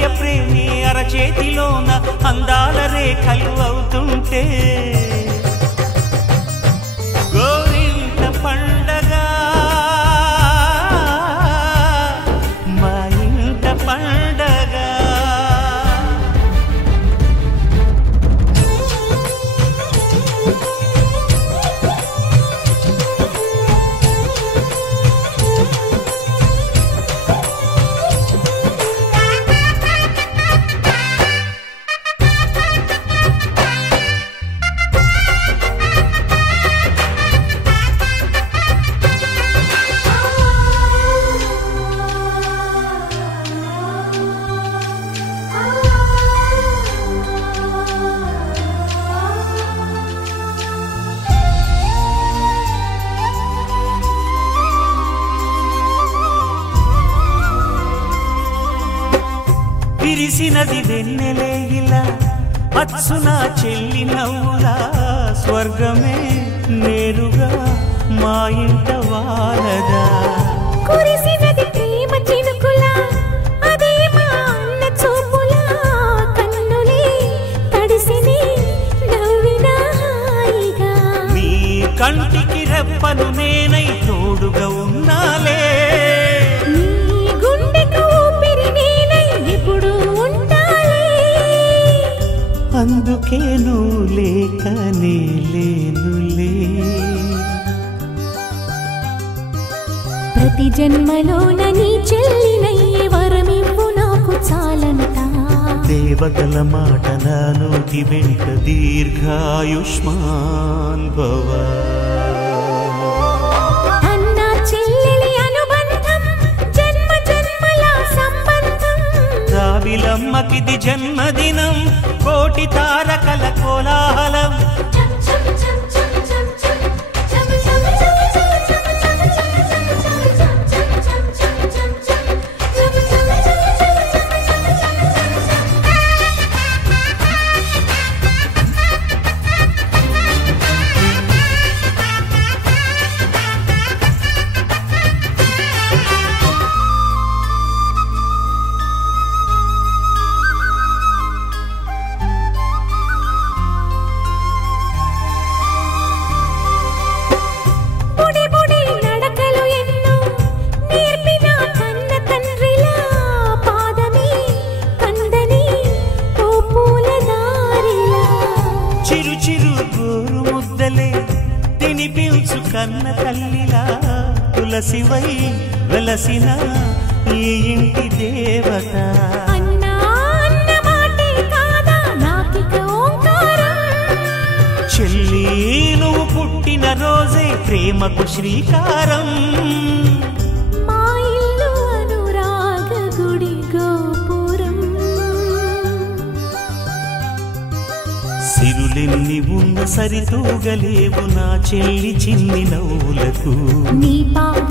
అన్నయ్య ప్రేమి అరచేతిలోన అందాల రేఖలు అవుతుంటే గోరింట పండగ మా ఇంట పండగ. విరిసినది వెన్నెలే ఇలా అచ్చున చెల్లి నవ్వులా స్వర్గమే నేరుగా మా ఇంట వాలదా. కురిసినది ప్రేమ చినుకులా అదే మా అన్న చూపులా కన్నులే తడిసిని నవ్వినా హాయిగా. నీ కంటికి రెప్పను నేనై తోడుగా ఉన్నాలే. అందుకే నువ్వు లేకనే లేనులే. ప్రతి జన్మలోన నీ చెల్లినయ్యే వరమివ్వు నాకు చాలంట. దేవతల మాట నా నోటి వెంట దీర్ఘాయుష్మాన్ భవ. అన్నా చెల్లెలి అనుబంధం జన్మ జన్మల సంబంధం. రావిలమ్మకిది జన్మదినం కోటి తారకల కోలాహలం. చిరు చిరు గోరు ముద్దలే తినిపించు కన్న తల్లిలా తులసివై వెలసిన ఈ ఇంటి దేవత. అన్నా అన్న మాటే కాదా నాకిక ఓంకారం. చెల్లి నువ్వు పుట్టిన రోజే ప్రేమకు శ్రీకారం. మా ఇల్లు అనురాగ గుడి గోపురం. సిరులెన్ని ఉన్న సరితూగలేవు నా చెల్లి చిన్ని నవ్వులకు. నీ పాద